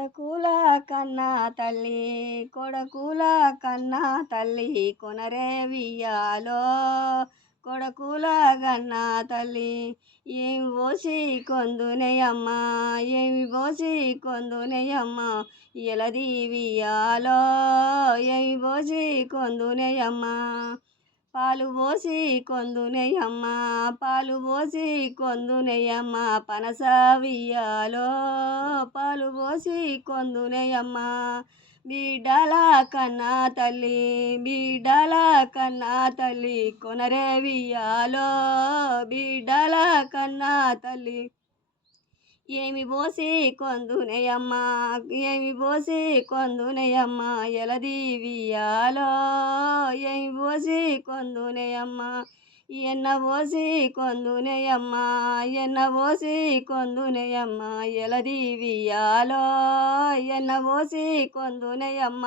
కొడకుల కన్నా తల్లి కొడకుల కన్నా తల్లి కొనరే వియ్యాలో కొడకుల కన్నా తల్లి ఏమి పోసి కొందునయమ్మ ఏమి పోసి కొందునయమ్మ ఎలది వియ్యాలో ఏమి పోసి కొందునయమ్మ పాలు పోసి కొందునయమ్మ పాలు పోసి కొందునయమ్మ పనస వియ్యాలో పాలు పోసి కొందునయమ్మ బిడ్డల కన్నా తల్లి బిడ్డల కన్నా తల్లి కొనరే వియ్యాలో బిడ్డల కన్నా తల్లి ఏమి పోసి కొందునయమ్మ ఏమి పోసి కొందునయమ్మ ఎలది వియ్యాలో ఏమి పోసి కొందునయమ్మ ఎన్న పోసి కొందునయమ్మ ఎన్న పోసి కొందునయమ్మ ఎలది వియ్యాలో ఎన్న పోసి కొందునయమ్మ